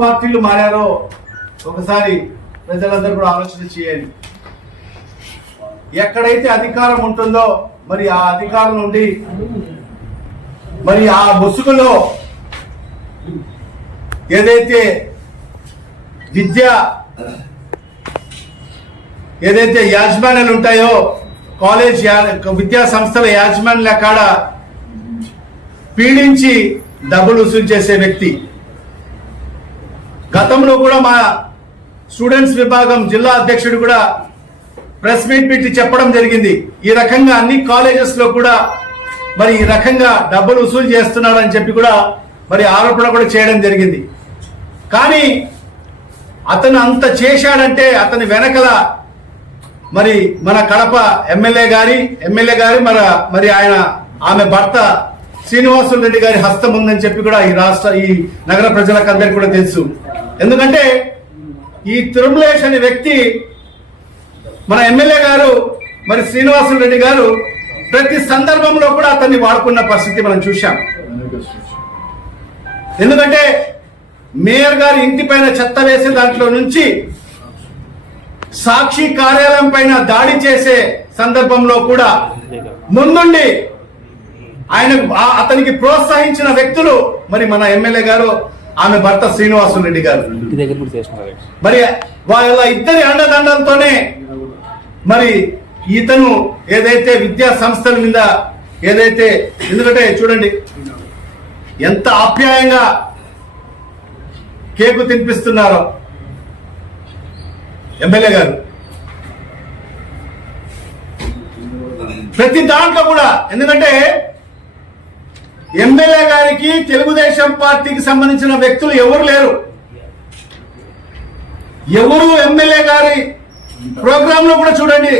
పార్టీలు మారారో ఒకసారి ప్రజలందరూ కూడా ఆలోచన చేయండి. ఎక్కడైతే అధికారం ఉంటుందో మరి ఆ అధికారం నుండి మరి ఆ ముసుగులో ఏదైతే ఏదైతే యాజమాన్యాలు ఉంటాయో కాలేజ్ విద్యా సంస్థల యాజమాన్యాల కాడ పీడించి డబ్బులు వసూలు చేసే వ్యక్తి. గతంలో కూడా మా స్టూడెంట్స్ విభాగం జిల్లా అధ్యక్షుడు కూడా ప్రెస్ మీట్ పెట్టి చెప్పడం జరిగింది. ఈ రకంగా అన్ని కాలేజెస్ లో కూడా మరి ఈ రకంగా డబ్బులు వసూలు చేస్తున్నాడని చెప్పి కూడా మరి ఆరోపణ కూడా చేయడం జరిగింది. కానీ అతను అంత చేశాడంటే అతని వెనకల మరి మన కడప ఎమ్మెల్యే గారి మరి ఆమె భర్త శ్రీనివాసులు రెడ్డి గారి హస్తం ఉందని చెప్పి కూడా ఈ నగర ప్రజలకందరికీ కూడా తెలుసు. ఎందుకంటే ఈ తిరుమలేష్ అనే వ్యక్తి మన ఎమ్మెల్యే గారు మరి శ్రీనివాసులు రెడ్డి గారు ప్రతి సందర్భంలో కూడా అతన్ని వాడుకున్న పరిస్థితి మనం చూశాం. ఎందుకంటే మేయర్ గారి ఇంటి పైన చెత్త వేసే దాంట్లో నుంచి సాక్షి కార్యాలయం పైన దాడి చేసే సందర్భంలో కూడా ముందుండి అతనికి ప్రోత్సహించిన వ్యక్తులు మరి మన ఎమ్మెల్యే గారు ఆమె భర్త శ్రీనివాసులు రెడ్డి గారు. మరి వాళ్ళ ఇద్దరి అండదండలతోనే మరి ఇతను ఏదైతే విద్యా సంస్థల మీద ఏదైతే, ఎందుకంటే చూడండి ఎంత ఆప్యాయంగా కేకు తినిపిస్తున్నారో ఎమ్మెల్యే గారు. ప్రతి దాంట్లో కూడా, ఎందుకంటే ఎమ్మెల్యే గారికి తెలుగుదేశం పార్టీకి సంబంధించిన వ్యక్తులు ఎవరు లేరు. ఎవరు ఎమ్మెల్యే గారి ప్రోగ్రామ్ లో కూడా చూడండి,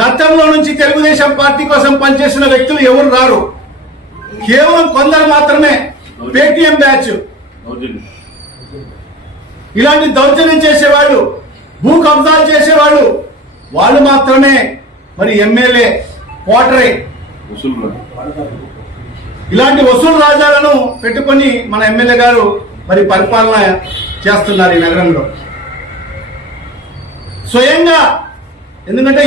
గతంలో నుంచి తెలుగుదేశం పార్టీ కోసం పనిచేసిన వ్యక్తులు ఎవరు రారు. కేవలం కొందరు మాత్రమే, పేటీఎం బ్యాచ్, ఇలాంటి దౌర్జన్యం చేసేవాళ్ళు, భూ కబ్జాలు చేసేవాళ్ళు, వాళ్ళు మాత్రమే మరి ఎమ్మెల్యే పోటరే ఇలాంటి వసూలు రాజాలను పెట్టుకొని మన ఎమ్మెల్యే గారు మరి పరిపాలన చేస్తున్నారు ఈ నగరంలో స్వయంగా. ఎందుకంటే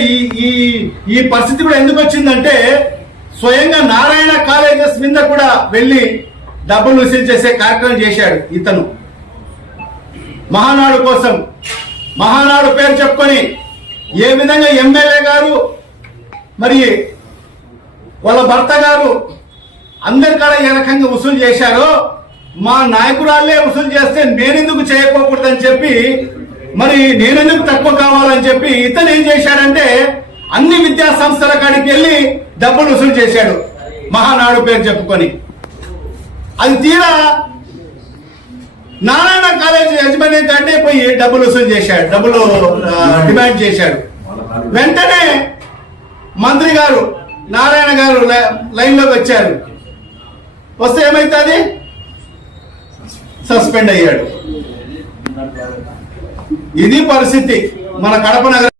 ఈ పరిస్థితి కూడా ఎందుకు వచ్చిందంటే స్వయంగా నారాయణ కాలేజెస్ మీద కూడా వెళ్లి డబ్బులు వసూలు చేసే కార్యక్రమం చేశాడు ఇతను. మహానాడు కోసం, మహానాడు పేరు చెప్పుకొని ఏ విధంగా ఎమ్మెల్యే గారు మరి వాళ్ళ భర్త గారు అందరి కాడ ఏ రకంగా వసూలు చేశారో, మా నాయకురాళ్లే వసూలు చేస్తే నేనెందుకు చేయకూడదని చెప్పి, మరి నేనెందుకు తక్కువ కావాలని చెప్పి ఇతను ఏం చేశాడంటే అన్ని విద్యా సంస్థల కాడికి వెళ్లి డబ్బులు వసూలు చేశాడు మహానాడు పేరు చెప్పుకొని. అది తీరా నారాయణ కాలేజ్ యజమాని కంటే పోయి డబ్బులు వసూలు చేశాడు, డబ్బులు డిమాండ్ చేశాడు. వెంటనే మంత్రి గారు నారాయణ గారు లైన్ లోకి వచ్చారు. వస్తే ఏమైతుంది, సస్పెండ్ అయ్యాడు. ఇది పరిస్థితి మన కడప నగరం.